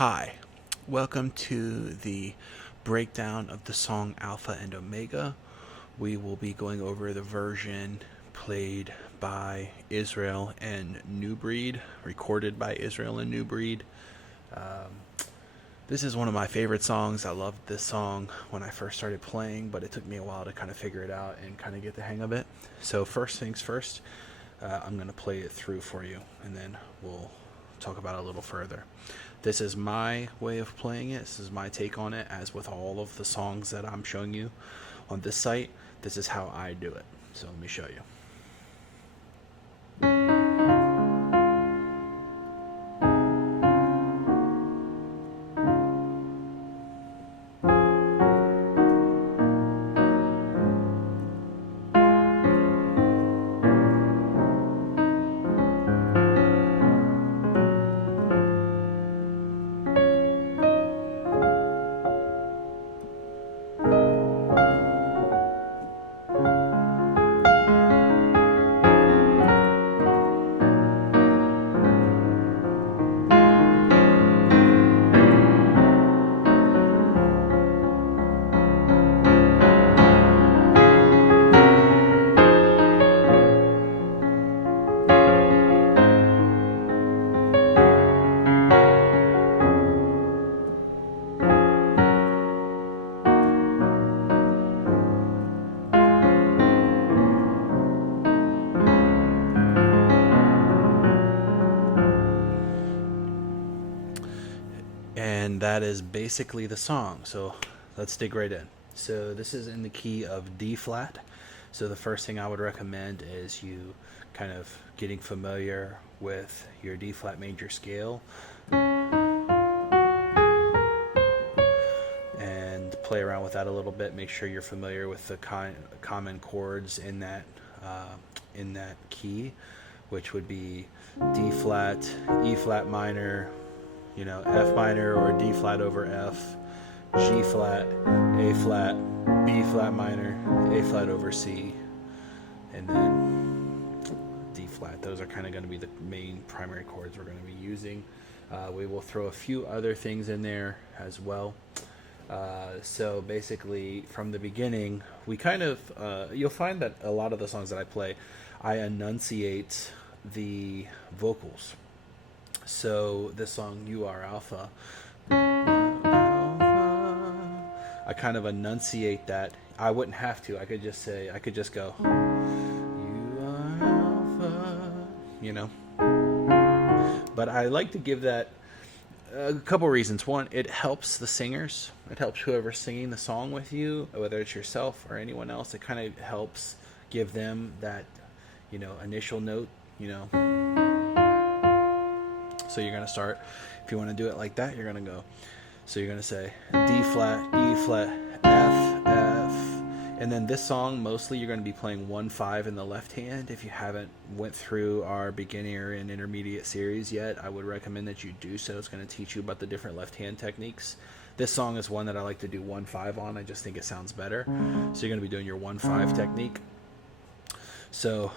Hi, welcome to the breakdown of the song Alpha and Omega. We will be going over the version played by Israel and New Breed, recorded by Israel and New Breed. This is one of my favorite songs. I loved this song when I first started playing, but it took me a while to kind of figure it out and kind of get the hang of it. So first things first, I'm going to play it through for you, and then we'll talk about it a little further. This is my way of playing it. This is my take on it. As with all of the songs that I'm showing you on this site, this is how I do it. So let me show you. And that is basically the song. So let's dig right in. So this is in the key of D flat. So the first thing I would recommend is you kind of getting familiar with your D flat major scale and play around with that a little bit. Make sure you're familiar with the common chords in that key, which would be D flat, E flat minor, F minor or D flat over F, G flat, A flat, B flat minor, A flat over C, and then D flat. Those are kind of going to be the main primary chords we're going to be using. We will throw a few other things in there as well. So basically, from the beginning, we kind of, you'll find that a lot of the songs that I play, I enunciate the vocals. So this song, You Are Alpha, I kind of enunciate that. I wouldn't have to. I could just go, You are Alpha, But I like to give that a couple reasons. One, it helps the singers. It helps whoever's singing the song with you, whether it's yourself or anyone else. It kind of helps give them that, initial note, So you're going to start, if you want to do it like that, you're going to go. So you're going to say D flat, E flat, F, F. And then this song, mostly you're going to be playing 1-5 in the left hand. If you haven't went through our beginner and intermediate series yet, I would recommend that you do so. It's going to teach you about the different left hand techniques. This song is one that I like to do 1-5 on. I just think it sounds better. So you're going to be doing your 1-5 technique. So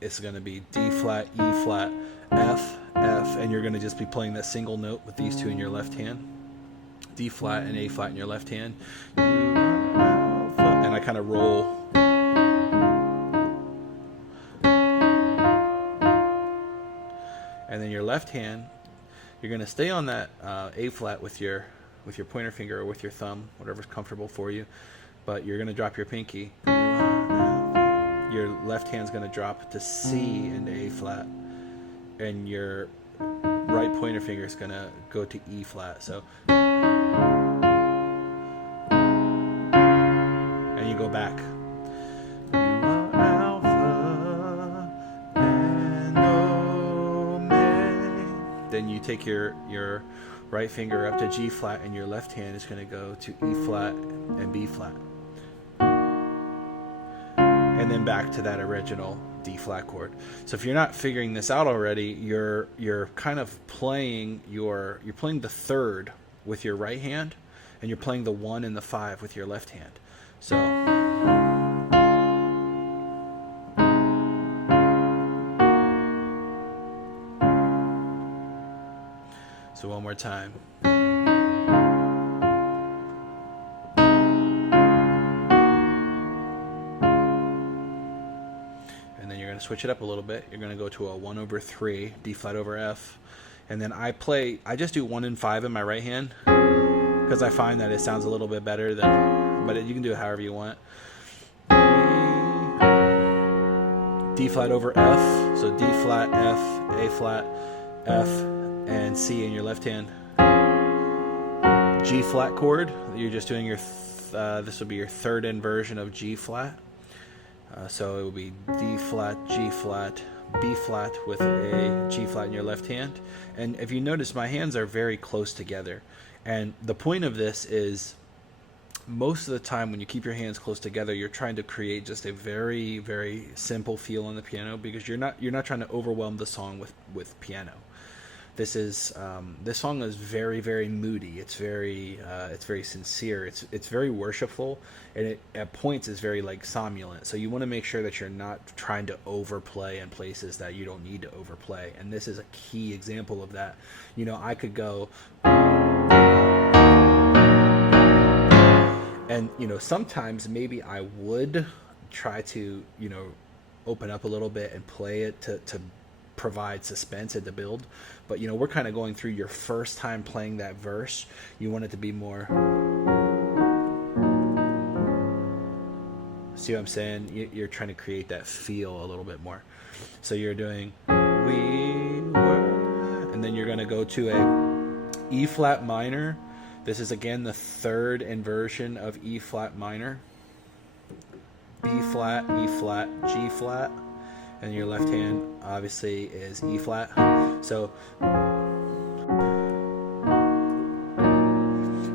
it's going to be D flat, E flat, F, F, and you're going to just be playing that single note with these two in your left hand. D flat and A flat in your left hand. And I kind of roll. And then your left hand, you're going to stay on that A flat with your pointer finger or with your thumb, whatever's comfortable for you. But you're going to drop your pinky. Your left hand's going to drop to C and A flat. And your right pointer finger is going to go to E flat. So, and you go back. You are Alpha and Omega. Then you take your right finger up to G flat, and your left hand is going to go to E flat and B flat. And then back to that original D flat chord. So if you're not figuring this out already, you're kind of playing you're playing the third with your right hand, and you're playing the 1 and the 5 with your left hand. So one more time. switch it up a little bit. You're going to go to a 1/3, D flat over F. And then I just do 1 and 5 in my right hand because I find that it sounds a little bit better than, but you can do it however you want. D flat over F, so D flat, F, A flat, F, and C in your left hand. G flat chord, you're just doing your, this will be your third inversion of G flat. So it will be D flat, G flat, B flat with a G flat in your left hand. And if you notice, my hands are very close together. And the point of this is, most of the time when you keep your hands close together, you're trying to create just a very, very simple feel on the piano, because you're not trying to overwhelm the song with piano. This song is very, very moody. It's very sincere. It's very worshipful, and it at points is very like somnolent. So you want to make sure that you're not trying to overplay in places that you don't need to overplay. And this is a key example of that. You know, I could go, and you know, sometimes maybe I would try to, you know, open up a little bit and play it to provide suspense and to build. But you know, we're kind of going through your first time playing that verse. You want it to be more, see what I'm saying? You're trying to create that feel a little bit more. So you're doing we were, and then you're going to go to a E flat minor. This is again the third inversion of E flat minor. B flat, E flat, G flat, and your left hand obviously is E flat. So,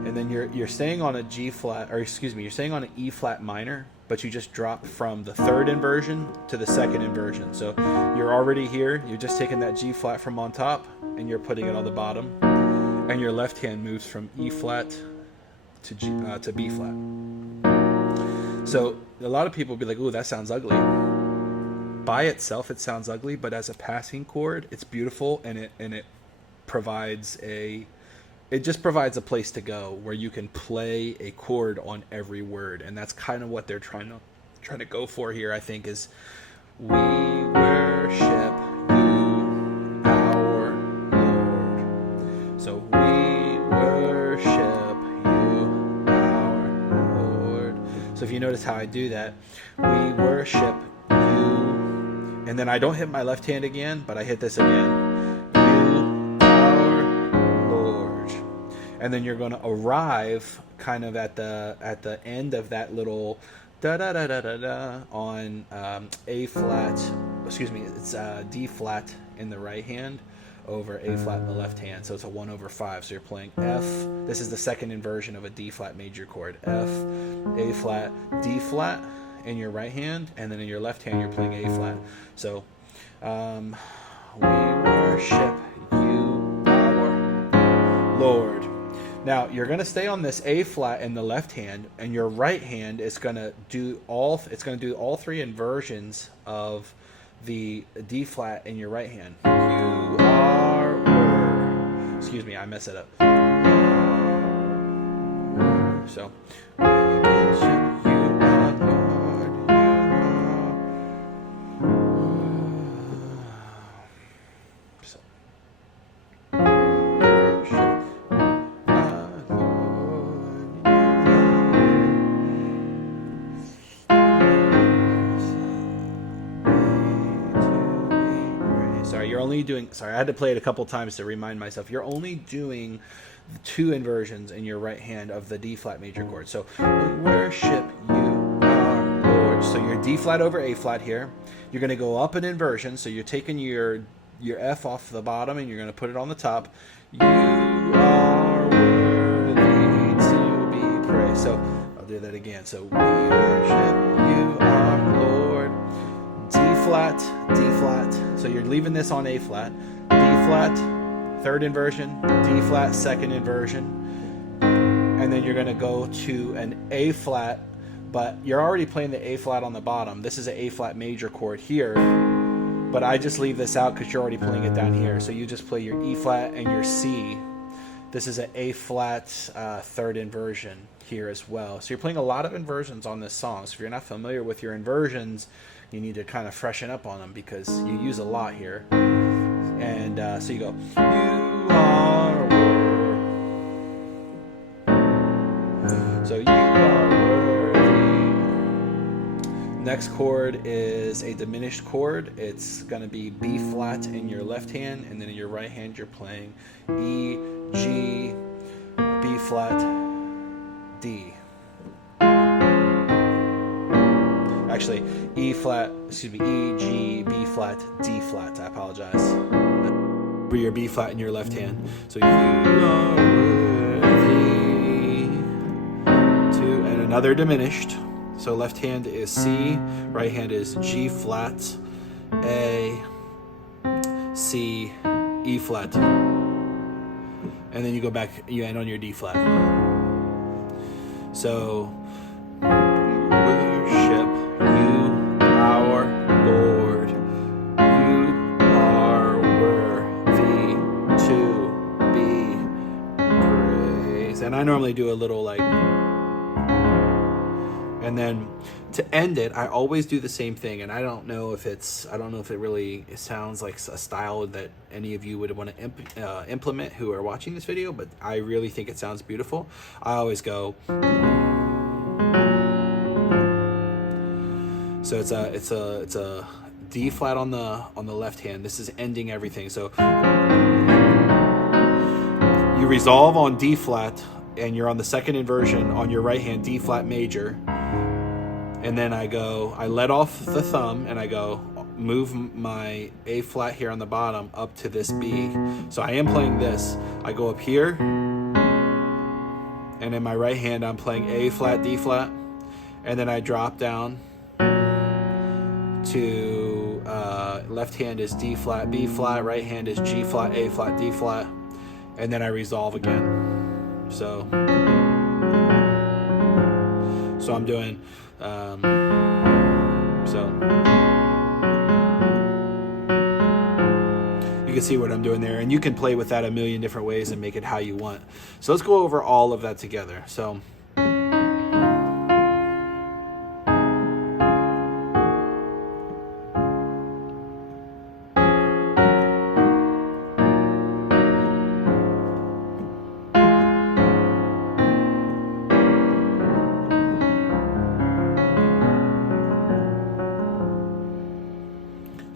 and then you're staying on a G flat, or excuse me, you're staying on an E flat minor, but you just drop from the third inversion to the second inversion. So you're already here. You're just taking that G flat from on top and you're putting it on the bottom, and your left hand moves from E flat to B flat. So a lot of people will be like, "Ooh, that sounds ugly." By itself, it sounds ugly, but as a passing chord, it's beautiful, and it provides it just provides a place to go where you can play a chord on every word, and that's kind of what they're trying to go for here. I think is, we worship you, our Lord. So we worship you, our Lord. So if you notice how I do that, we worship you. And then I don't hit my left hand again, but I hit this again. You, our Lord. And then you're going to arrive kind of at the end of that little da da da da da da on A flat. Excuse me, it's D flat in the right hand over A flat in the left hand. So it's a 1/5. So you're playing F. This is the second inversion of a D flat major chord. F, A flat, D flat in your right hand, and then in your left hand you're playing A flat. So we worship you, our Lord. Now you're going to stay on this A flat in the left hand, and your right hand is going to do all three inversions of the D flat in your right hand. You are word. Excuse me, I mess it up. So we worship you, our Lord. So worship our Lord. Sorry, I had to play it a couple times to remind myself. You're only doing two inversions in your right hand of the D flat major chord. So we worship you, our Lord. So you're D flat over A flat here. You're going to go up an inversion. So you're taking your F off the bottom and you're going to put it on the top. You are worthy to be praised. So I'll do that again. So we worship you, our Lord. D flat, D flat. So you're leaving this on A flat. D flat, third inversion. D flat, second inversion. And then you're going to go to an A flat, but you're already playing the A flat on the bottom. This is an A flat major chord here, but I just leave this out because you're already playing it down here. So you just play your E flat and your C. This is an A flat third inversion here as well. So you're playing a lot of inversions on this song. So if you're not familiar with your inversions, You need to kind of freshen up on them because you use a lot here. And so you go, you are worthy. So you are worthy. Next chord is a diminished chord. It's going to be B flat in your left hand, and then in your right hand you're playing E, G, B flat, D. Actually, E, G, B flat, D flat. I apologize. For your B flat in your left hand. So you are worthy to, and another diminished. So left hand is C, right hand is G flat, A, C, E flat. And then you go back, you end on your D flat. So, worship you, our Lord. You are worthy to be praised. And I normally do a little like, and then to end it, I always do the same thing. And I don't know if it really sounds like a style that any of you would want to implement who are watching this video, but I really think it sounds beautiful. I always go. So it's a D flat on the left hand. This is ending everything. So you resolve on D flat, and you're on the second inversion on your right hand, D flat major. And then I let off the thumb and I go, move my A flat here on the bottom up to this B. So I am playing this. I go up here, and in my right hand I'm playing A flat, D flat, and then I drop down to left hand is D flat, B flat, right hand is G flat, A flat, D flat, and then I resolve again. So I'm doing you can see what I'm doing there, and you can play with that a million different ways and make it how you want. So let's go over all of that together. So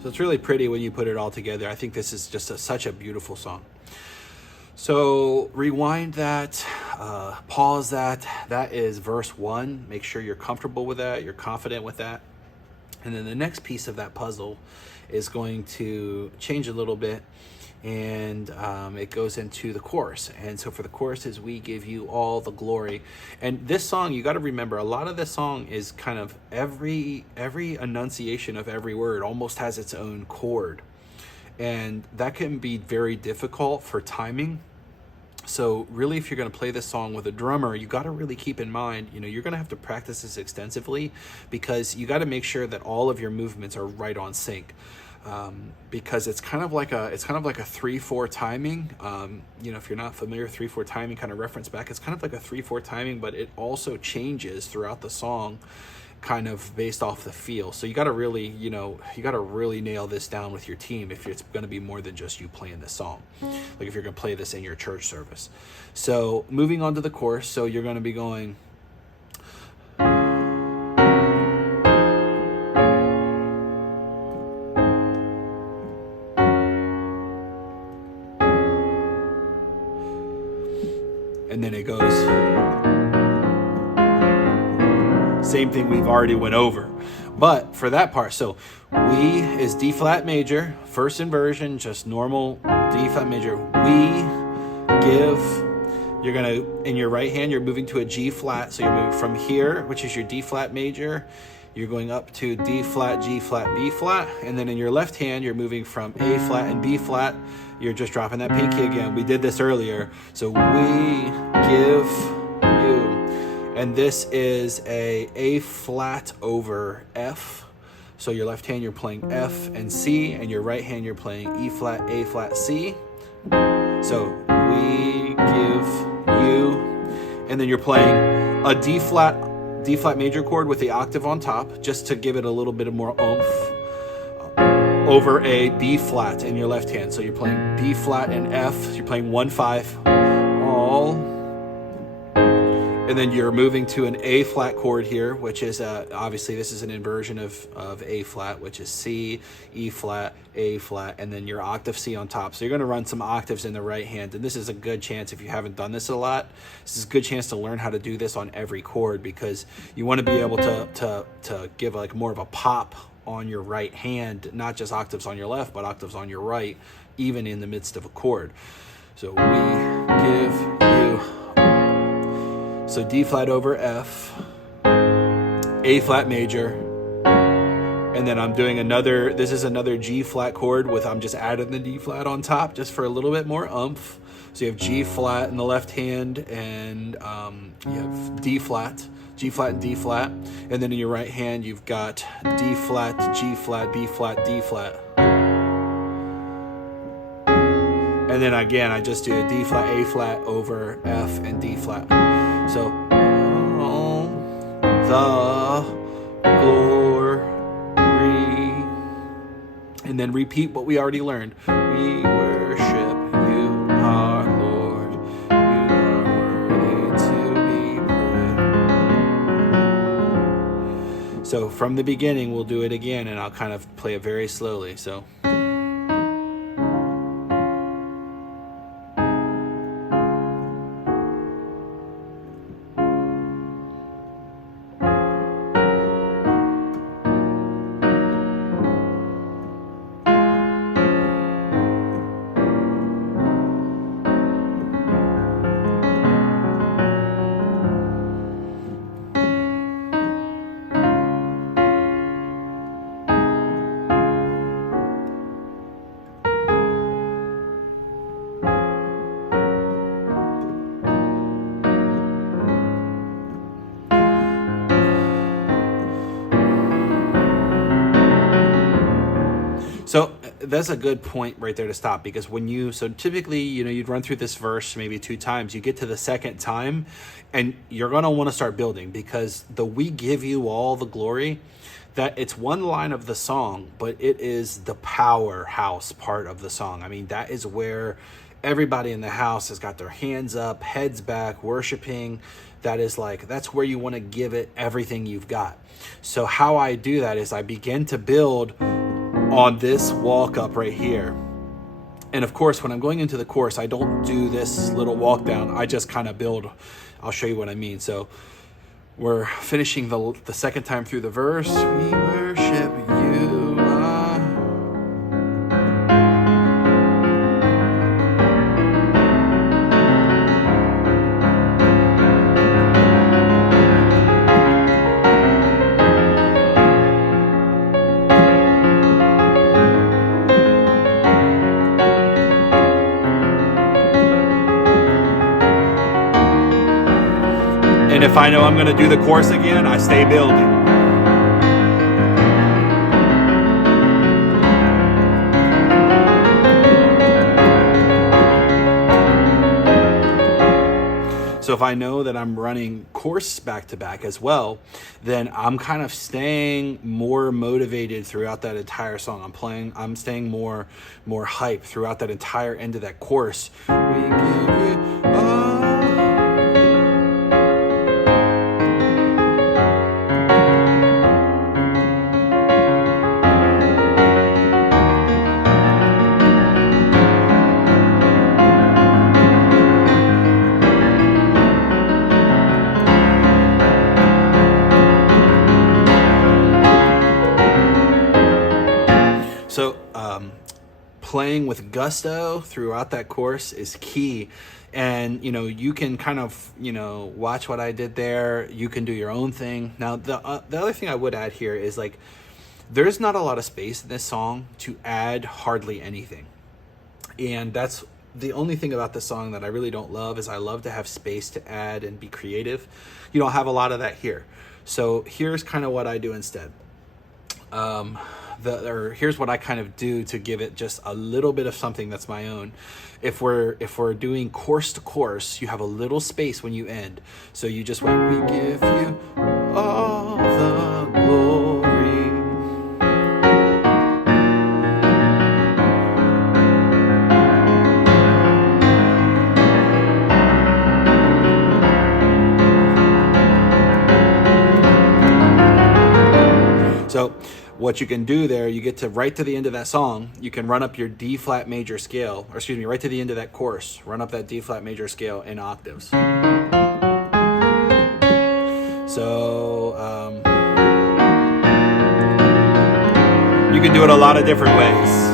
it's really pretty when you put it all together. I think this is just such a beautiful song. So rewind that, pause that. That is verse 1. Make sure you're comfortable with that, you're confident with that. And then the next piece of that puzzle is going to change a little bit, and it goes into the chorus. And so for the choruses, we give you all the glory. And this song, you got to remember, a lot of this song is kind of every enunciation of every word almost has its own chord, and that can be very difficult for timing. So really, if you're going to play this song with a drummer, you got to really keep in mind, you're going to have to practice this extensively, because you got to make sure that all of your movements are right on sync. Because it's kind of like a 3/4 timing. If you're not familiar, 3/4 timing, kind of reference back. It's kind of like a 3/4 timing, but it also changes throughout the song, kind of based off the feel. So you got to really, nail this down with your team if it's going to be more than just you playing this song. Like if you're going to play this in your church service. So moving on to the chorus. So you're going to be going. And then it goes, same thing we've already went over, but for that part, so we is D flat major, first inversion, just normal D flat major. We give, you're gonna, in your right hand, you're moving to a G flat, so you're moving from here, which is your D flat major, you're going up to D flat, G flat, B flat, and then in your left hand, you're moving from A flat and B flat. You're just dropping that pinky again. We did this earlier. So we give you. And this is A flat over F. So your left hand, you're playing F and C, and your right hand, you're playing E flat, A flat, C. So we give you. And then you're playing a D flat D flat major chord with the octave on top, just to give it a little bit of more oomph, over a B flat in your left hand. So you're playing B flat and F, you're playing 1-5, all, and then you're moving to an A flat chord here, which is obviously this is an inversion of A flat, which is C, E flat, A flat, and then your octave C on top. So you're going to run some octaves in the right hand, and this is a good chance, if you haven't done this a lot, this is a good chance to learn how to do this on every chord, because you want to be able to give like more of a pop on your right hand, not just octaves on your left, but octaves on your right, even in the midst of a chord. So we give you, so D flat over F, A flat major, and then I'm doing another, this is another G flat chord with, I'm just adding the D flat on top just for a little bit more oomph. So you have G flat in the left hand, and you have D flat, G flat and D flat, and then in your right hand you've got D flat, G flat, B flat, D flat. And then again, I just do a D flat, A flat over F and D flat. So, all the glory. And then repeat what we already learned. We worship you, our Lord. You are worthy to be praised. So from the beginning, we'll do it again, and I'll kind of play it very slowly. So. So that's a good point right there to stop, because when you, so typically, you know, you'd run through this verse maybe 2 times, you get to the second time and you're going to want to start building, because the "we give you all the glory," that it's one line of the song, but it is the powerhouse part of the song. I mean, that is where everybody in the house has got their hands up, heads back, worshiping. That is like, that's where you want to give it everything you've got. So how I do that is I begin to build on this walk up right here. And of course, when I'm going into the chorus, I don't do this little walk down. I just kind of build. I'll show you what I mean. So we're finishing the second time through the verse. We worship you. And if I know I'm going to do the chorus again, I stay building. So if I know that I'm running course back to back as well, then I'm kind of staying more motivated throughout that entire song. I'm staying more hype throughout that entire end of that chorus. We give you all. So playing with gusto throughout that course is key. And, you know, you can kind of, you know, watch what I did there. You can do your own thing. Now, the other thing I would add here is, like, there's not a lot of space in this song to add hardly anything. And that's the only thing about this song that I really don't love, is I love to have space to add and be creative. You don't have a lot of that here. So here's kind of what I do instead. Here's what I kind of do to give it just a little bit of something that's my own. If we're doing course to course, you have a little space when you end. So you just went, we give you all the glory. So what you can do there, you get to right to the end of that song, you can run up your D flat major scale, or excuse me, right to the end of that chorus, run up that D flat major scale in octaves. So you can do it a lot of different ways.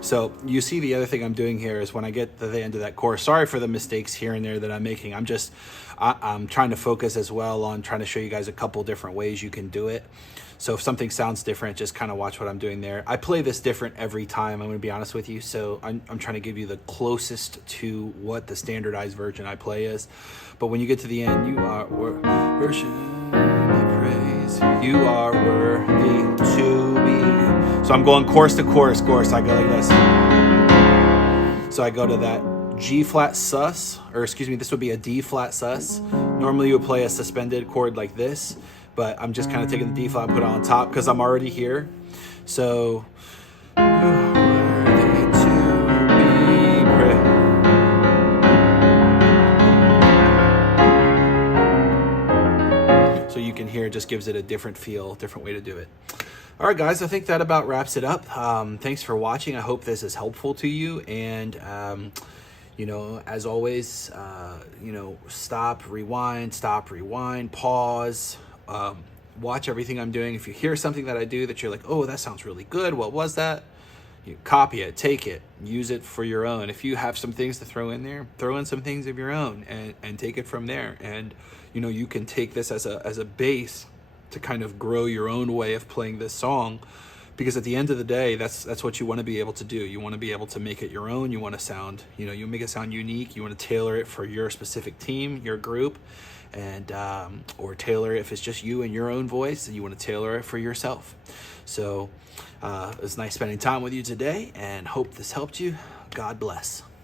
So you see the other thing I'm doing here is when I get to the end of that chorus, sorry for the mistakes here and there that I'm making. I'm trying to focus as well on trying to show you guys a couple different ways you can do it. So if something sounds different, just kind of watch what I'm doing there. I play this different every time, I'm going to be honest with you. So I'm trying to give you the closest to what the standardized version I play is. But when you get to the end, you are worship and praise. You are worthy to be. So I'm going chorus to chorus. I go like this. So I go to that G flat sus, or excuse me, this would be a D flat sus. Normally you would play a suspended chord like this, but I'm just kind of taking the D flat and put it on top because I'm already here. So you are worthy to be praised. So you can hear it just gives it a different feel, different way to do it. All right, guys, I think that about wraps it up. Thanks for watching. I hope this is helpful to you. And, as always, stop, rewind, pause, watch everything I'm doing. If you hear something that I do that you're like, oh, that sounds really good. What was that? You copy it, take it, use it for your own. If you have some things to throw in there, throw in some things of your own and take it from there. And, you can take this as a base to kind of grow your own way of playing this song, because at the end of the day, that's what you want to be able to do. You want to be able to make it your own. You want to sound, you make it sound unique. You want to tailor it for your specific team, your group, and or tailor it if it's just you and your own voice, and you want to tailor it for yourself. So it was nice spending time with you today, and hope this helped you. God bless.